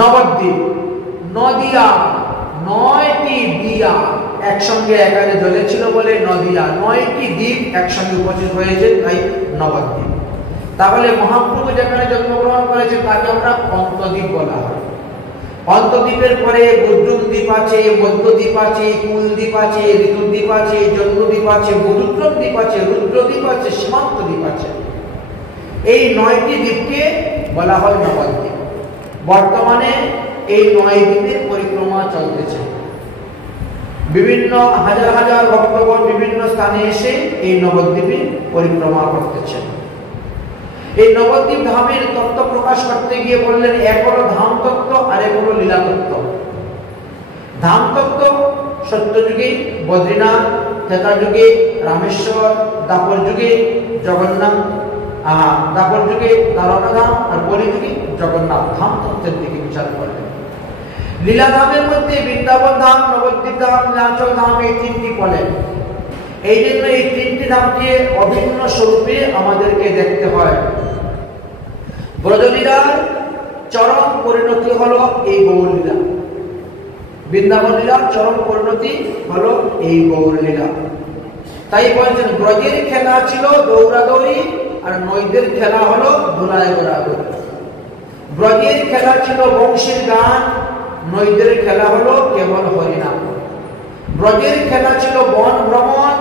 নবদ্বীপ, নদিয়া, 9টি দিয়া একসঙ্গে এখানে জ্বলেছিল বলে নদিয়া, 9টি দ্বীপ একসঙ্গে উপস্থিত হয়েছে, তাই নবদ্বীপ। তাহলে মহাপ্রভু যেখানে জন্মগ্রহণ করেছে তাকে আমরা পন্তদ্বীপ বলা হয়। পন্তদ্বীপের পরে গুদ্রুম দ্বীপ আছে, মধ্যদ্বীপ আছে, কুলদ্বীপ আছে, ঋতুদ্বীপ আছে, জন্মদ্বীপ আছে, মধুদ্রম দ্বীপ আছে, রুদ্রদ্বীপ আছে, সীমান্ত দ্বীপ আছে। এই 9টি দ্বীপকে বলা হয় নবদ্বীপ। বর্তমানে এই 9 দ্বীপের পরিক্রমা চলতেছে। বিভিন্ন হাজার হাজার ভক্তগণ বিভিন্ন স্থানে এসে এই নবদ্বীপে পরিক্রমা করতেছে। এই নবদ্বীপ ধামের তত্ত্ব প্রকাশ করতে গিয়ে বললেন, এক হলো ধাম তত্ত্ব আর এক হলো লীলা তত্ত্ব। ধাম তত্ত্ব সত্যযুগে বদ্রীনাথ, ত্রেতা যুগে রামেশ্বর, দ্বাপর যুগে জগন্নাথ, দ্বাপর যুগে দ্বারকা ধাম, আর কলি যুগে জগন্নাথ ধাম তত্ত্বের দিকে বিচার করলেন। লীলা ধামের মধ্যে বৃন্দাবন ধাম, নবদ্বীপ ধাম, নীলাচল ধাম, এই 3টি বলেন। এই জন্য এই 3টি ধামকে অভিন্ন স্বরূপে আমাদেরকে দেখতে হয়। ব্রজলীলার চরম পরিণতি হলো এই গৌরলীলা, বৃন্দাবন লীলার চরম পরিণতি হলো এই গৌরলীলা। তাই বলছেন ব্রজের খেলা ছিল দৌড়াদৌড়ি, আর নৈদের খেলা হলো ধুলায় গোড়াগড়ি। ব্রজের খেলা ছিল বংশীর গান, নৈদের খেলা হলো কেবল হরিনাম। ব্রজের খেলা ছিল বন ভ্রমণ,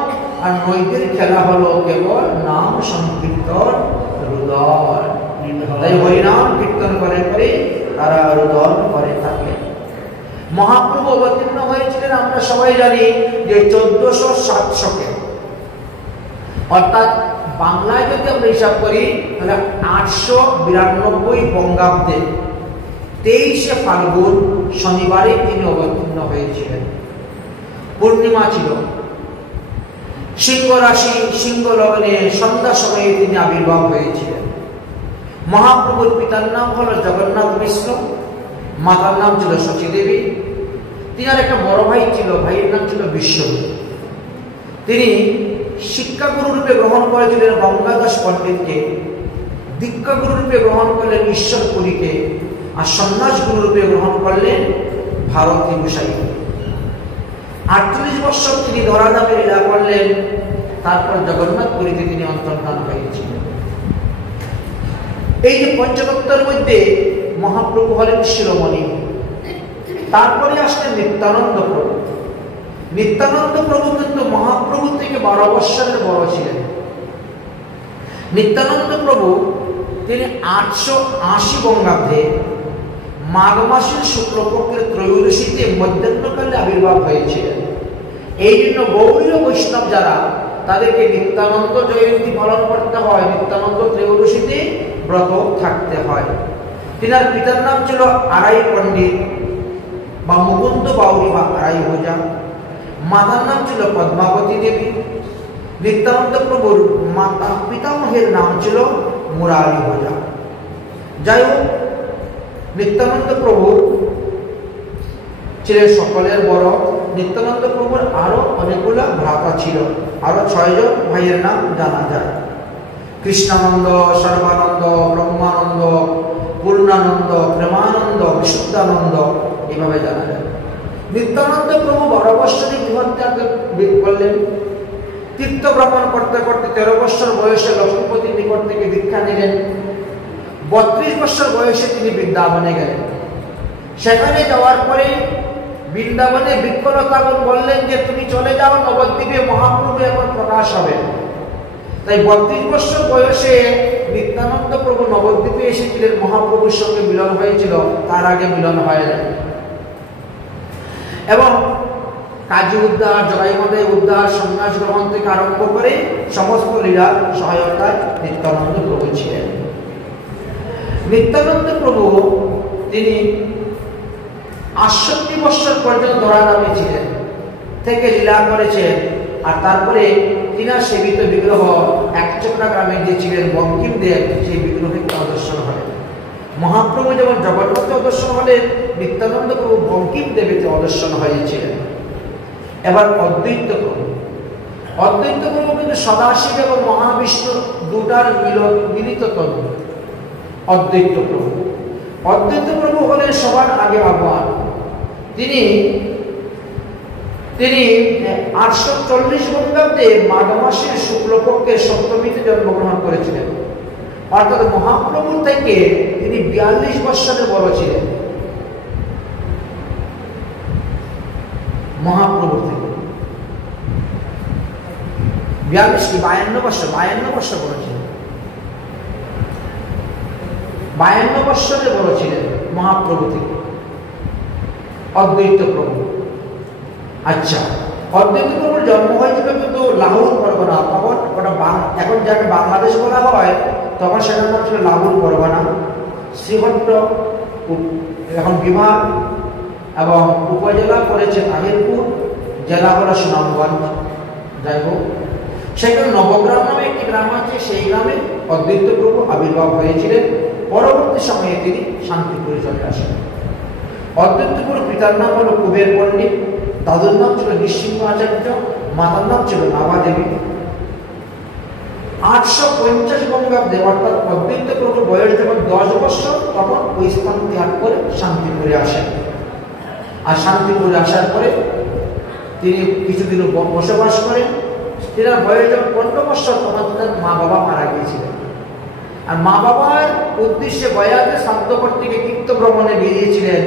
আর নৈদের খেলা হলো কেবল নাম সংকীর্তন রুদন। তাই হরিনাম কীর্তন করে করে তারা রুদন করে থাকে। মহাপ্রভু অবতীর্ণ হয়েছিলেন আমরা সবাই জানি যে 1400-700-কে, অর্থাৎ বাংলায় যদি আমরা হিসাব করি তাহলে 892 বঙ্গাব্দে 23শে ফাল্গুন শনিবারে তিনি অবতীর্ণ হয়েছিলেন। পূর্ণিমা ছিল, সিংহ রাশি সিংহ লগ্নে সন্ধ্যা সময়ে তিনি আবির্ভাব হয়েছিলেন। মহাপ্রভুর পিতার নাম হলো জগন্নাথ মিশ্র, মাতার নাম ছিল সচী দেবী। তিনার একটা বড় ভাই ছিল, ভাইয়ের নাম ছিল বিশ্বজিৎ। তিনি শিক্ষাগুরু রূপে গ্রহণ করেছিলেন গঙ্গাদাস পণ্ডিতকে, দীক্ষাগুরু রূপে গ্রহণ করলেন ঈশ্বরপুরীকে, আর সন্ন্যাস গুরু রূপে গ্রহণ করলেন ভারতী গোসাইকে। 48 বছর তিনি ধরাধামে লীলা করলেন, তারপর জগন্নাথপুরীতে তিনি অন্তর্ধান হয়েছিলেন। এই যে পঞ্চতত্ত্বের মধ্যে মহাপ্রভু হলেন শিরোমণি। তারপরে আসলেন নিত্যানন্দ প্রভু। নিত্যানন্দ প্রভু কিন্তু মহাপ্রভু থেকে 12 বৎসরের বড় ছিলেন। নিত্যানন্দ প্রভু তিনি 880 বঙ্গাব্দে মাঘ মাসের শুক্লপক্ষের ত্রয়োদশীতে মধ্যাহ্নকালে আবির্ভাব হয়েছিলেন। এই জন্য গৌড়ীয় বৈষ্ণব যারা, তাদেরকে নিত্যানন্দ জয়ন্তী পালন করতে হয়, নিত্যানন্দ ত্রয়োদশীতে ব্রত থাকতে হয়। তিনার পিতার নাম ছিল আড়াই পণ্ডিত বা মুকুন্দ বাউরি বা আড়াই ভোজা। মাতার নাম ছিল পদ্মাবতী দেবী। নিত্যানন্দ প্রভুর মাতা পিতামহের নাম ছিল মুরারি ভোজা। যাই হোক, নিত্যানন্দ প্রভু ছিলেন সকলের বড়। নিত্যানন্দ প্রভুর আরো অনেকগুলো ভ্রাতা ছিল, আরো 6 জন ভাইয়ের নাম জানা যায়। কৃষ্ণানন্দ, সর্বানন্দ, ব্রহ্মানন্দ, পূর্ণানন্দ, প্রেমানন্দ, বিশুদ্ধানন্দ, এইভাবে জানা যায়। নিত্যানন্দ প্রভু 12 বৎসরে গৃহত্যাগ করলেন। তীর্থ ভ্রমণ করতে করতে 13 বৎসর বয়সে লক্ষ্মীপতির নিকট থেকে দীক্ষা নিলেন। 32 বৎসর বয়সে তিনি বৃন্দাবনে গেলেন। সেখানে যাওয়ার পরে বৃন্দাবনে বৃক্ষলতাগণ বললেন যে তুমি চলে যাও, নবদ্বীপে মহাপ্রভু এখন প্রকাশ হবে। তাই 32 বৎসর বয়সে নিত্যানন্দ প্রভু নবদ্বীপে এসেছিলেন। মহাপ্রভুর সঙ্গে মিলন হয়েছিল, তার আগে মিলন হয় নাই। এবং কাজী উদ্ধার, জগাইমাদাই উদ্ধার, সন্ন্যাস গ্রহণ থেকে আরম্ভ করে সমস্ত লীলার সহায়তায় নিত্যানন্দ প্রভু ছিলেন। নিত্যানন্দ প্রভু তিনি 68 বৎসর পর্যন্ত ধরাধামে ছিলেন, থেকে লীলা করেছেন। আর তারপরে তিনার সেবিত বিগ্রহ একচক্রা গ্রামে যে ছিলেন বঙ্কিমদেব, সেই বিগ্রহে প্রদর্শন হলেন। মহাপ্রভু যেমন জগন্নাথে অদর্শন হলেন, নিত্যানন্দ প্রভু বঙ্কিমদেবীতে অদর্শন হয়েছিলেন। এবার অদ্বৈত প্রভু। অদ্বৈত প্রভু কিন্তু সদাশিব এবং মহাবিষ্ণু দুটার মিলিত তত্ত্ব। অদ্বৈত প্রভু অদ্বৈত প্রভু হলেন সবার আগে ভগবান। তিনি 840 বঙ্গাব্দে মাঘ মাসের শুক্লপক্ষের সপ্তমীতে জন্মগ্রহণ করেছিলেন। অর্থাৎ মহাপ্রভু থেকে তিনি 42 বৎসরের বড় ছিলেন। মহাপ্রভু থেকে 42 কি 52 বৎসর বড় ছিলেন। 52 বৎসরের বড় ছিলেন মহাপ্রভু থেকে অদ্বৈত প্রভু। আচ্ছা, অদ্বৈত প্রভুর জন্ম হয়েছিল কিন্তু লাহোর পরগনা, তখন ওটা এখন যাকে বাংলাদেশ বলা হয় তখন সেটার নাম ছিল লাহোর পরগনা। শ্রীহট্ট এখন বিভাগ এবং উপজেলা করেছে তাহিরপুর, জেলা হলো সুনামগঞ্জ। যাই হোক, সেখানে নবগ্রাম নামে একটি গ্রাম আছে, সেই গ্রামে অদ্বৈত প্রভু আবির্ভাব হয়েছিলেন। পরবর্তী সময়ে তিনি শান্তিপুরে চলে আসেন। অদ্বৈত প্রভুর পিতার নাম হলো কুবের পণ্ডিত, দাদুর নাম ছিল নৃসিংহ আচার্য, মাতার নাম ছিল নাভা দেবী। 850 বঙ্গাব্দে অর্থাৎ অদ্বৈত প্রভুর বয়স যখন 10 বছর, তখন ওই স্থান ত্যাগ করে শান্তিপুরে আসেন। আর শান্তিপুরে আসার পরে তিনি কিছুদিন বসবাস করেন। তিনার বয়স যখন 15 বছর, তখন তার মা বাবা মারা গিয়েছিলেন। আর মা বাবার উদ্দেশ্যে বয়াতে শান্ত করতে কীর্ত ভ্রমণে বেরিয়েছিলেন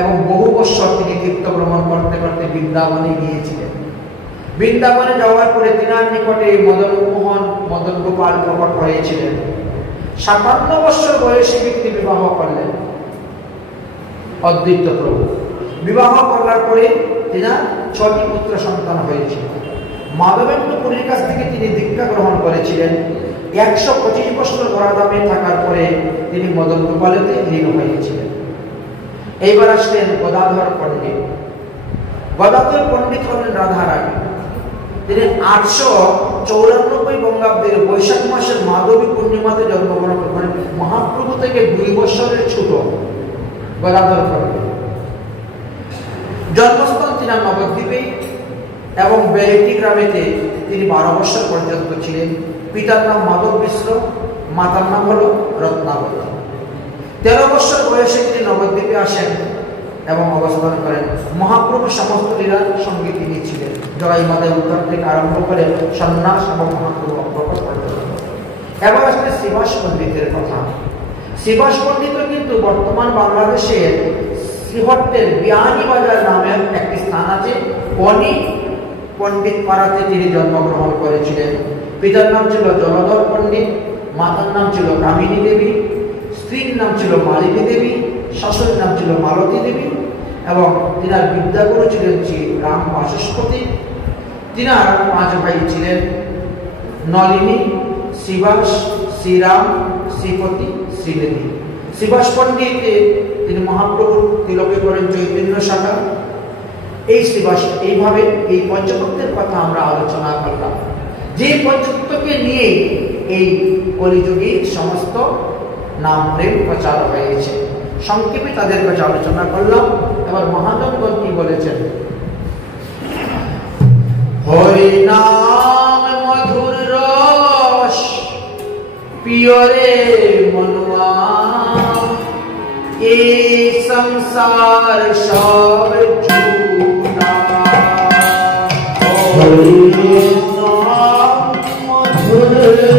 এবং বহু বছর তিনি কীর্ত ভ্রমণ করতে করতে বৃন্দাবনে গিয়েছিলেন। বৃন্দাবনে যাওয়ার পরে তিনার নিকটে মদন মোহন, মদন গোপাল প্রকট হয়েছিলেন। 57 বছর বয়সে ব্যক্তি বিবাহ করলেন অদ্বৈত প্রভু। বিবাহ করার পরে তিনার 6টি পুত্র সন্তান হয়েছিল। মাধবেন্দ্র পুরীর কাছ থেকে তিনি দীক্ষা গ্রহণ করেছিলেন। 125 বছর গড়াধামে থাকার পরে তিনি মদন গোপালেতে লীন হয়েছিলেন। এইবার আসলেন গদাধর পণ্ডিত। গদাধর পণ্ডিত হলেন রাধারানী। তিনি 894 বঙ্গাব্দের বৈশাখ মাসের মাধবী পূর্ণিমাতে জন্মগ্রহণ করেন। মহাপ্রভু থেকে 2 বছরের ছোট গদাধর পণ্ডিত। জন্মস্থান তিনার নবদ্বীপে এবং বেলেটি গ্রামেতে তিনি 12 বছর পর্যন্ত ছিলেন। পিতার নাম মাধব মিশ্র, মাতার নাম হল রত্নাবতী। 13 বছর বয়সে তিনি নবদ্বীপে আসেন এবং অবস্থান করেন। মহাপ্রভু সমস্ত লীলার সঙ্গে তিনি ছিলেন, জগাই মাদের উদ্ধার থেকে আরম্ভ করে সন্ন্যাস এবং মহাপ্রভু অগ্রগত পর্যন্ত। এবার আসলে শ্রীবাস পণ্ডিতের কথা। শ্রীবাস পণ্ডিত কিন্তু বর্তমান বাংলাদেশের শ্রীহট্টের বিয়ানীবাজার নামের একটি স্থান আছে, বনি পণ্ডিত পাড়াতে তিনি জন্মগ্রহণ করেছিলেন। পিতার নাম ছিল জলধর পণ্ডিত, মাতার নাম ছিল কামিনী দেবী, স্ত্রীর নাম ছিল মালিনী দেবী, শাশুড়ির নাম ছিল মালতী দেবী এবং তিনার বিদ্যাগুরু ছিলেন শ্রী রাম বাচস্পতি। তিনার 5 ভাই ছিলেন, নলিনী, শ্রীবাস, শ্রীরাম, শ্রীপতি, শ্রীনিধি। শ্রীবাস পণ্ডিত তিনি মহাপ্রভুর তিলকে করেন চৈতন্য শাখা। এই শ্রীবাস, এইভাবে এই পঞ্চতত্ত্বের কথা আমরা আলোচনা করলাম, যে পঞ্চতত্ত্বকে নিয়ে এই কলিযুগে সমস্ত নাম প্রেম প্রচার হয়েছে। সংক্ষেপে তাদের কাছে আলোচনা করলাম। এবার মহাজনগণ কি বলেছেন? হরি নাম মধুর রস পিয়রে মনুয়া, এই সংসার সব ঝুটা। হরি নাম মধুর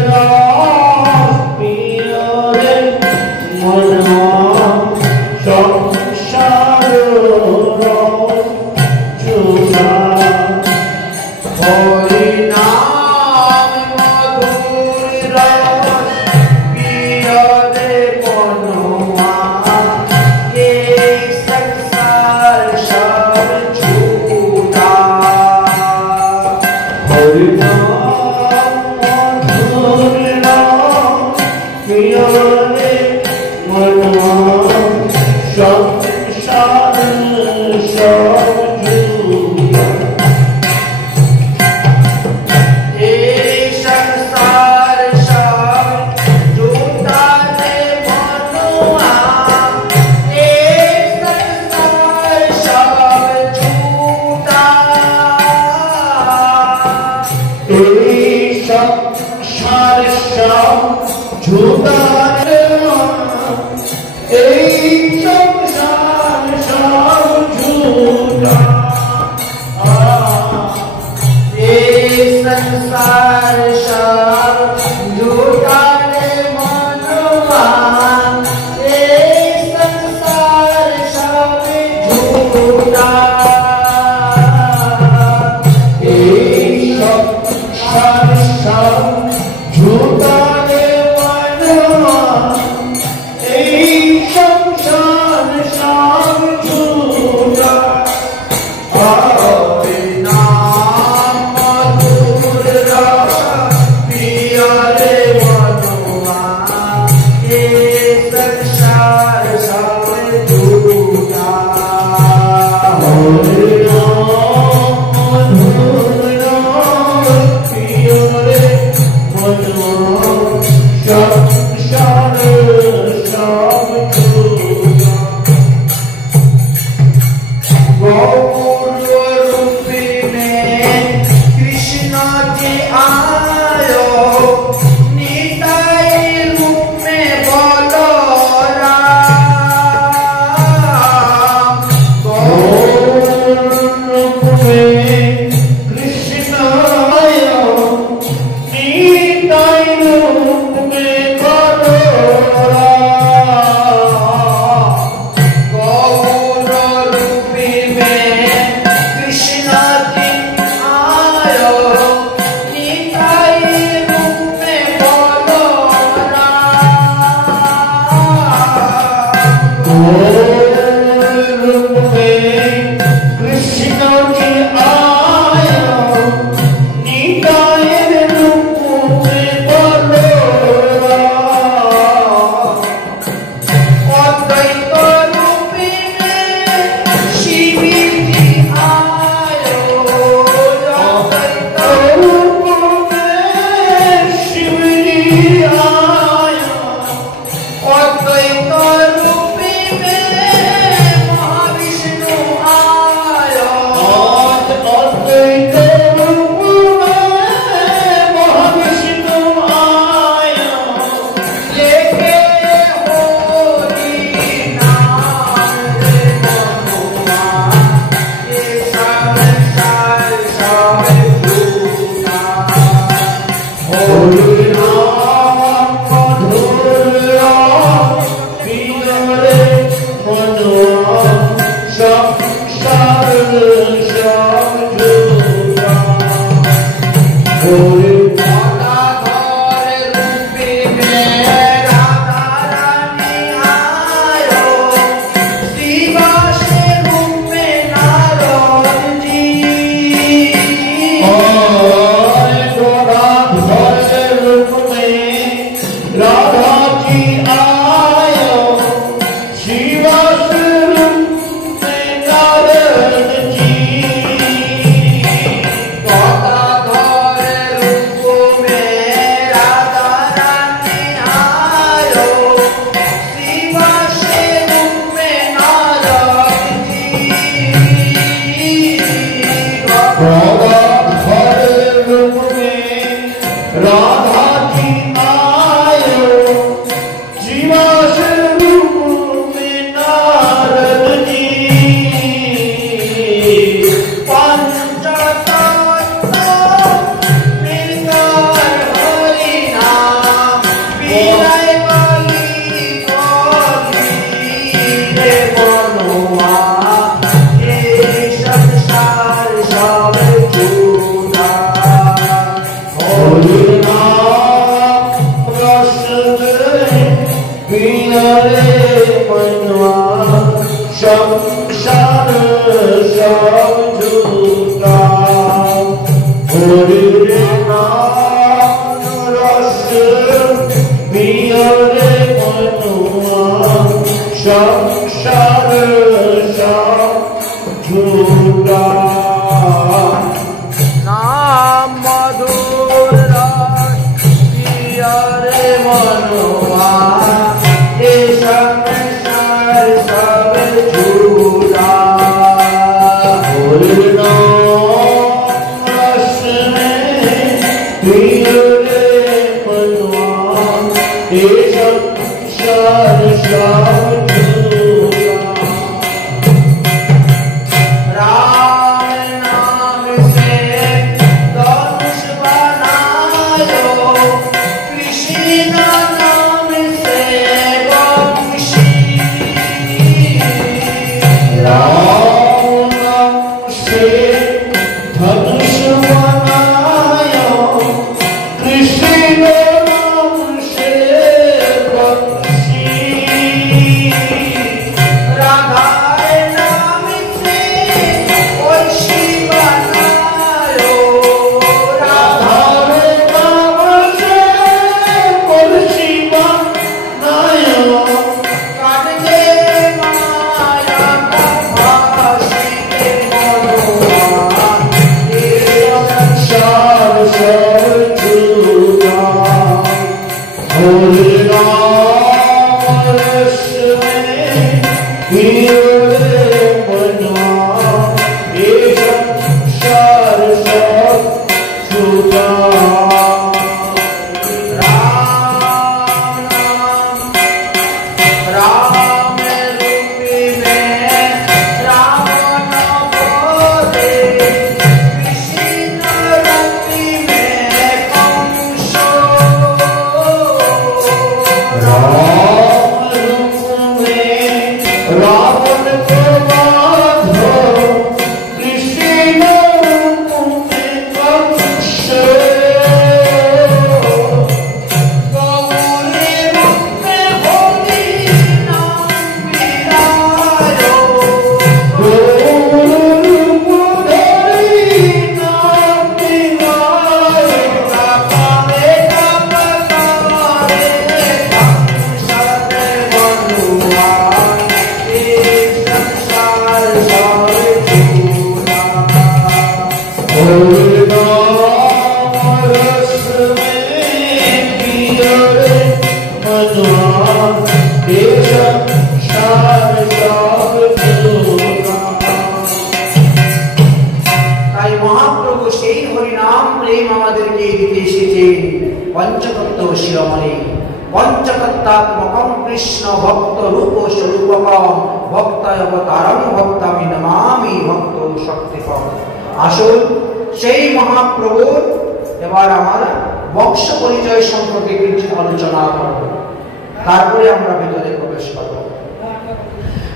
রস পিয়রে মনুয়া, সংসার ঝুটা। হরি নাম মধুর রস পিয়রে মনুয়া, এই সংসার সব ঝুটা। হরি নাম মধুর রস পিয়রে মনুয়া, সংসার সব ঝুটা। এই সংসার সব ঝুটা রে মনুয়া, এই সংসার সব ঝুটা। এই সংসার সব ঝুটা রে মনুয়া, এই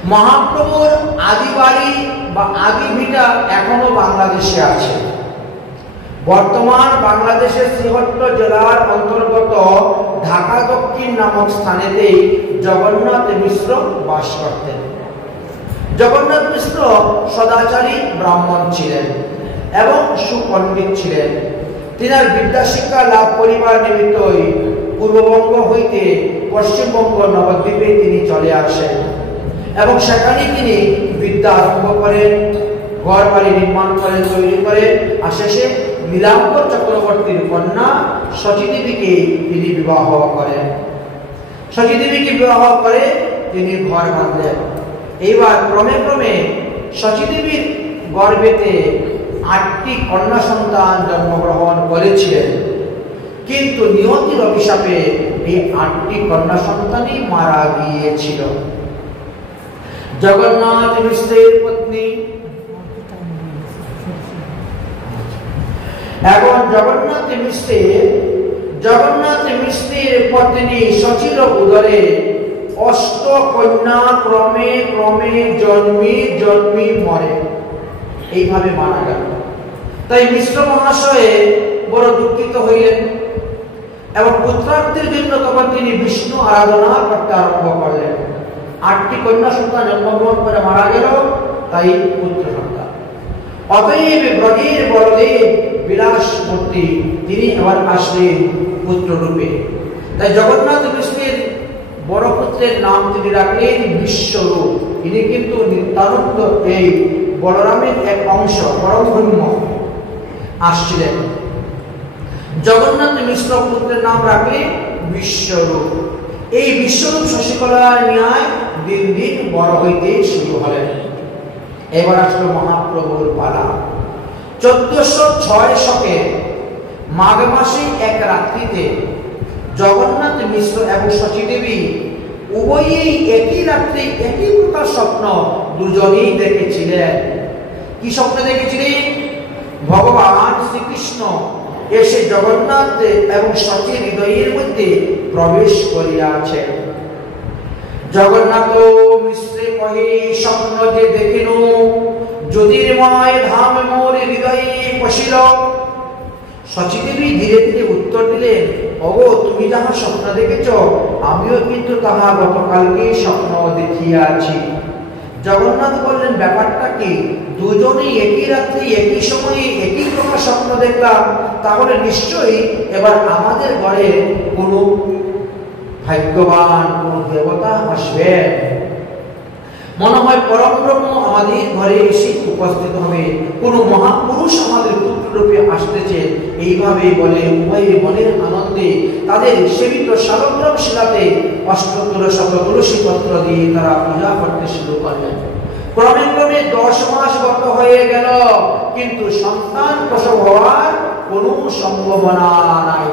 মহাপ্রভুর আদি বাড়ি বা আদি ভিটা এখনো বাংলাদেশে আছে। বর্তমান বাংলাদেশের শ্রীহট্ট জেলার অন্তর্গত ঢাকা দক্ষিণ নামক স্থানেতেই জগন্নাথ মিশ্র বাস করতেন। জগন্নাথ মিশ্র সদাচারী ব্রাহ্মণ ছিলেন এবং সুপণ্ডিত ছিলেন। তিনার বিদ্যাশিক্ষা লাভ করিবার নিমিত্তই পূর্ববঙ্গ হইতে পশ্চিমবঙ্গ নবদ্বীপে তিনি চলে আসেন এবং সেখানে তিনি বিদ্যা আরম্ভ করেন, ঘর বাড়ি নির্মাণ করেন, তৈরি করেন। আর শেষে নীলাম্বর চক্রবর্তীর কন্যা শচীদেবীকে তিনি বিবাহ করেন। শচীদেবীকে বিবাহ করে তিনি ঘর বাঁধলেন। এইবার ক্রমে ক্রমে শচীদেবীর গর্ভেতে 8টি কন্যা সন্তান জন্মগ্রহণ করেছিলেন, কিন্তু নিয়তির অভিশাপে এই 8টি কন্যা সন্তানই মারা গিয়েছিল। জগন্নাথ মিশ্রের পত্নী এখন জগন্নাথ মিশ্রের পত্নী শচীর উদরে 8 কন্যা ক্রমে ক্রমে জন্মি মরে, এইভাবে মারা গেল। তাই মিশ্র মহাশয়ে বড় দুঃখিত হইলেন এবং পুত্রার্থের জন্য তখন তিনি বিষ্ণু আরাধনা করতে আরম্ভ করলেন। 8টি কন্যা সন্তান জন্মগ্রহণ করে মারা গেল, তাই পুত্র সন্তান। অতএব ব্রজের বলদেব বিলাস মূর্তি তিনি এবার আসলেন পুত্র রূপে। তাই জগন্নাথ মিশ্রের বড় পুত্রের নাম তিনি রাখলেন বিশ্বরূপ। তিনি কিন্তু নিত্যানন্দ এই বলরামের এক অংশ, পরম ব্রহ্ম আসছিলেন। জগন্নাথ মিশ্র পুত্রের নাম রাখলেন বিশ্বরূপ। এই বিশ্বরূপ শশীকলার ন্যায় দিন দিন বড় হইতে শুরু হলেন। এবার আসলো মহাপ্রভুর পালা। 1406 শকে মাঘ মাসে এক রাত্রিতে জগন্নাথ মিশ্র এবং শচীদেবী উভয়েই একই রাত্রে একই প্রকার স্বপ্ন দুজনেই দেখেছিলেন। কি স্বপ্ন দেখেছিলেন? ভগবান শ্রীকৃষ্ণ এসে জগন্নাথ এবং শচীর হৃদয়ের মধ্যে প্রবেশ করিয়াছেন। জগন্নাথ মিশ্রে কহে, স্বপ্ন যে দেখিল জ্যোতির্ময় ধাম মোর হৃদয়ে পশিল। শচীদেবী ধীরে ধীরে উত্তর দিলেন, ওগো তুমি যাহা স্বপ্ন দেখেছ আমিও কিন্তু তাহা গতকালকে স্বপ্ন দেখিয়াছি। জগন্নাথ বললেন, ব্যাপারটা কি? দুজনেই একই রাত্রে একই সময়ে একই প্রকার স্বপ্ন দেখলাম, তাহলে নিশ্চয়ই এবার আমাদের ঘরে কোনো ভাগ্যবান কোন দেবতা আসবে। মনে হয় পরম ব্রহ্ম আমাদের ঘরে এসে উপস্থিত হবে, কোন মহাপুরুষ আমাদের পুত্ররূপে আসতেছে। এইভাবে বলে উভয়ে মনের আনন্দে তাদের সেবিত শালগ্রাম শিলাতে 8 শত তুলসী পত্র দিয়ে তারা পূজা করতে শুরু করলেন। ক্রমে ক্রমে 10 মাস গত হয়ে গেল, কিন্তু সন্তান প্রসব হওয়ার কোনো সম্ভাবনা নাই।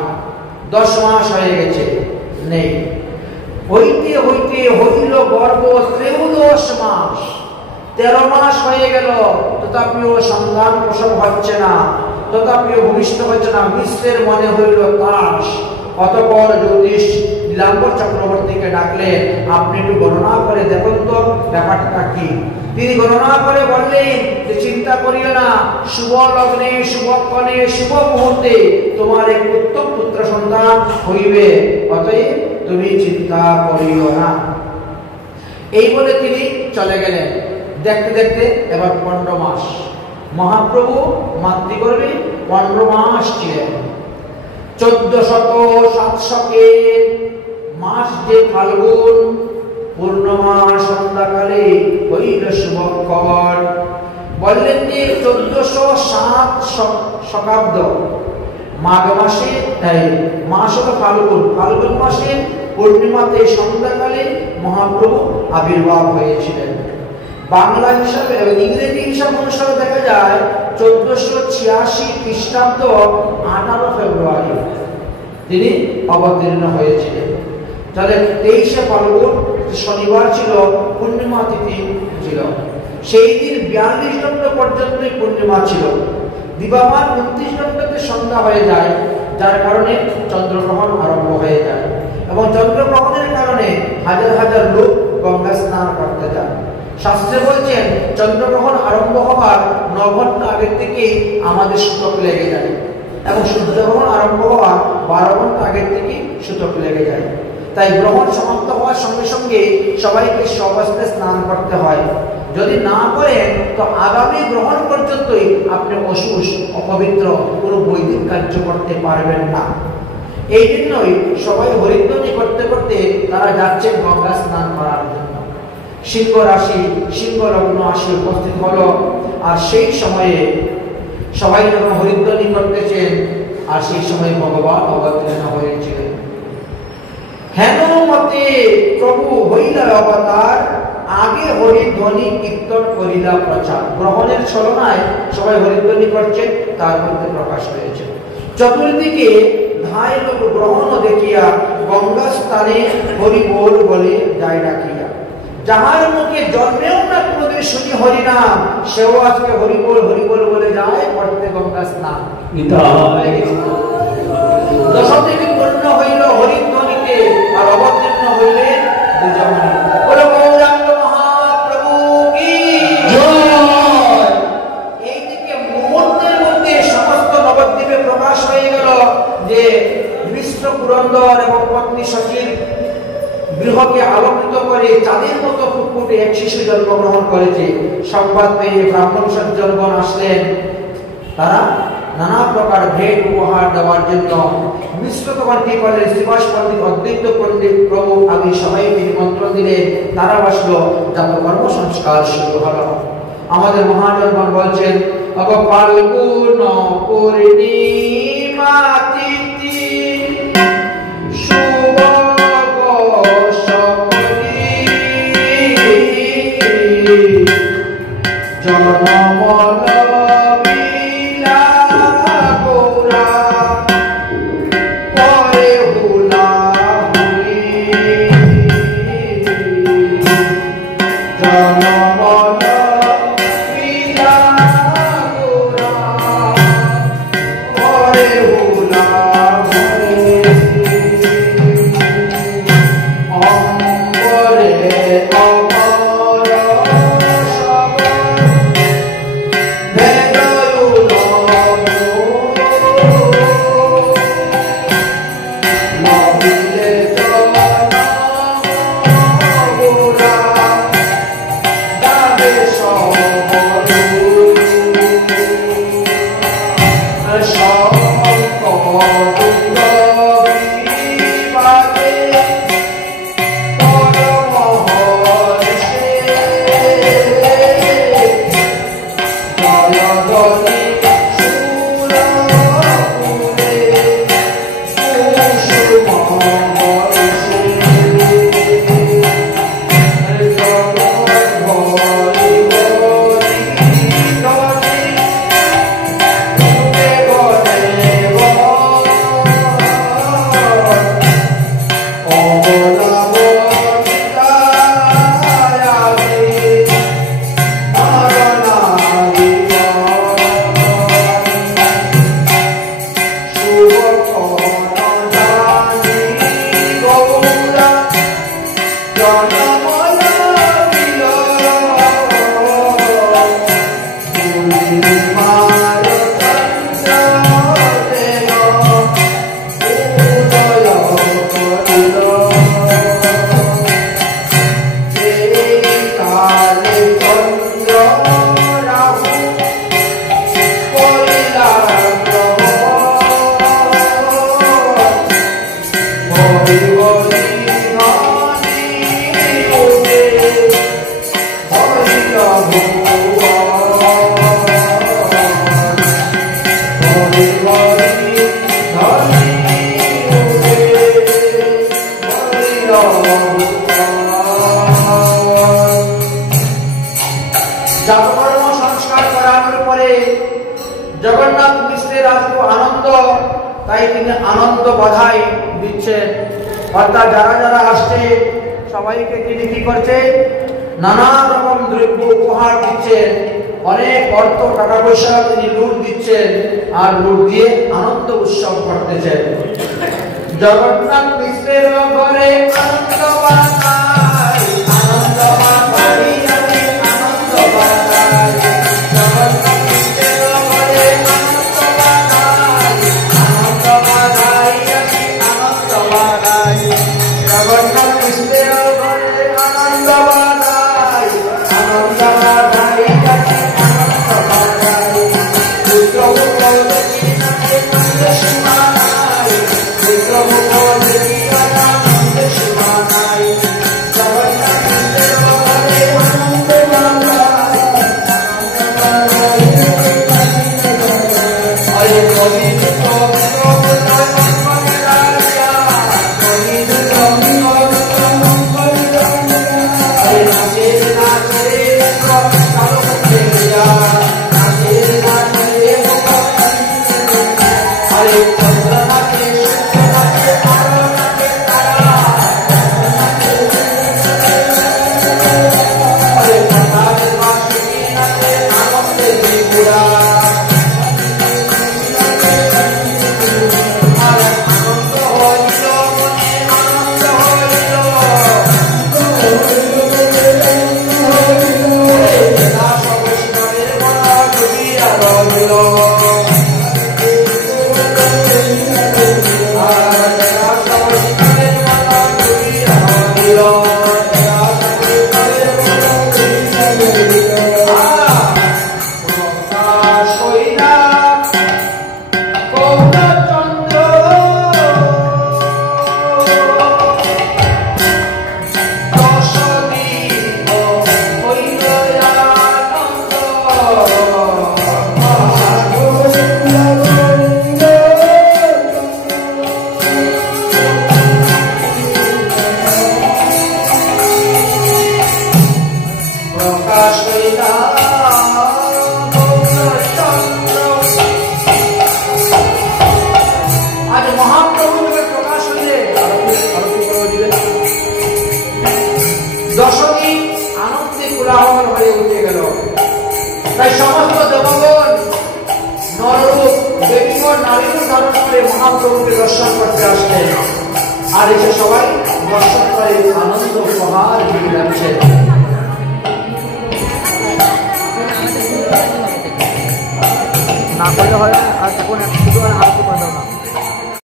10 মাস হয়ে গেছে, নেই। হইতে হইতে হইল গর্ভ 13 মাস। 13 মাস হয়ে গেল, তথাপিও সন্তান প্রসব হচ্ছে না, তথাপিও ভূমিষ্ঠ হচ্ছে না। মিশ্রের মনে হইল তাস। অতঃপর জ্যোতিষ নীলাম্বর চক্রবর্তীকে ডাকলেন, আপনি একটু গণনা করে দেখুন তো ব্যাপারটা কি। তিনি গণনা করে বললেন যে চিন্তা করিও না, শুভ লগ্নে শুভক্ষণে শুভ মুহূর্তে তোমার এক উত্তম পুত্র সন্তান হইবে, অতএব তুমি চিন্তা করিও না। এই বলে তিনি চলে গেলেন। দেখতে দেখতে এবার 15 মাস মহাপ্রভু মাতৃগর্ভে 15 মাস ছিলেন। 1407 শকের মাস যে ফাল্গুন পূর্ণমা সন্ধ্যাকালে হইল শুভক্ষণ। বললেন যে 1407 শকাব্দ মাঘ মাসে মাস হলো ফাল্গুন মাসে পূর্ণিমাতে সন্ধ্যাকালে মহাপ্রভু আবির্ভাব হয়েছিলেন। বাংলা হিসাবে এবং ইংরেজি হিসাব অনুসারে দেখা যায় 1486 খ্রিস্টাব্দ 18 ফেব্রুয়ারি তিনি অবতীর্ণ হয়েছিলেন। তাহলে 23শে ফাল্গুন শনিবার ছিল, পূর্ণিমা তিথি ছিল। সেই দিন 42 দণ্ড পর্যন্ত পূর্ণিমা ছিল। দিবামান 29 দণ্ডতে সন্ধ্যা হয়ে যায়, যার কারণে চন্দ্রগ্রহণ আরম্ভ হয়ে যায় এবং চন্দ্রগ্রহণের কারণে হাজার হাজার লোক গঙ্গা স্নান করতে যায়। শাস্ত্রে বলছেন চন্দ্রগ্রহণ আরম্ভ হওয়ার 9 ঘন্টা আগের থেকেই আমাদের সূতক লেগে যায়, এবং সূর্যগ্রহণ আরম্ভ হওয়ার 12 ঘন্টা আগের থেকেই সূতক লেগে যায়। তাই গ্রহণ সমাপ্ত হওয়ার সঙ্গে সঙ্গে সবাইকে সবস্তে স্নান করতে হয়। যদি না করেন তো আগামী গ্রহণ পর্যন্তই আপনি অশুষ অপবিত্র কোনো বৈদিক কার্য করতে পারবেন না। এই জন্যই সবাই হরিধ্বনি করতে করতে তারা যাচ্ছেন গঙ্গা স্নান করার জন্য। সিংহ রাশি সিংহ লগ্ন আসি উপস্থিত হলো, আর সেই সময়ে সবাই যখন হরিধ্বনি করতেছেন আর সেই সময় ভগবান অবতীর্ণ হয়েছিলেন। হেনমতে প্রভু হইলা অবতার, আগে হরিধ্বনি কীর্তন করিলা প্রচার। গ্রহণের ছলনায় সবাই হরিধ্বনি করছেন, তার মধ্যে প্রকাশ হয়েছে। চতুর্দিকে ধায় লোক গ্রহণ দেখিয়া গঙ্গা স্থানে হরি বল বলে যায় ডাকিয়া। যাহার মুখে জন্মেও না কোনোদিন শুনি হরিনাম, সেও আজকে হরি বল বলে যায় করতে গঙ্গা স্নান। দশদিকে পূর্ণ হইল হরিধ্বনিতে, আর অবতীর্ণ হইলেন দুজনে। বলো গৌরাঙ্গ মহাপ্রভু কি জয়। এইদিকে মুহূর্তের মধ্যে সমস্ত নবদ্বীপে প্রকাশ হয়ে গেল যে মিশ্র পুরন্দর এবং পত্নী সচিব গৃহকে আলোকিত করে চাঁদের মতো ফুটফুটে এক শিশু জন্মগ্রহণ করেছে। সংবাদ পেয়ে ব্রাহ্মণ সজ্জনগণ আসলেন, তারা নানা প্রকার ভেট উপহার দেওয়ার জন্য। মিশ্র তোমার কি করলেন, শ্রীবাস পণ্ডিত অদ্বৈত পণ্ডিত প্রভু আদি সবাইকে নিমন্ত্রণ দিলেন। তারা বসলো, যত কর্ম সংস্কার শুরু হলো। আমাদের মহাজনগণ বলছেন, ফাল্গুন পূর্ণিমা তিথি শুভ জনমল বিলা গোরা পরে হুলা হুলি। জনমল বিলা গোরা পরে হুলা হুলি। অম্বরে জগন্নাথ মিশ্রের আজকে আনন্দ, তাই তিনি আনন্দ বাধাই দিচ্ছেন। অর্থাৎ যারা যারা আসছে সবাইকে তিনি কি করছে, নানা রকম দ্রব্য উপহার দিচ্ছেন, অনেক অর্থ টাকা পয়সা তিনি লুট দিচ্ছেন, আর লুট দিয়ে আনন্দ উৎসব করতেছেন। জগন্নাথ মিশ্রের ঘরে আনন্দ বাধাই, আনন্দ বাধাই হইলা আজ মহাপ্রভুকে প্রকাশ হইলে দশদিন আনন্দে কোলাহল হয়ে উঠে গেল। তাই সমস্ত দেবগণ নররূপ দেবীগণ নারীরূপ ধারণ করে মহাপ্রভুকে দর্শন করতে আসলেন। আর এসে সবাই দর্শন করে আনন্দ উপহার দিয়ে যাচ্ছে। না করলে হয় আর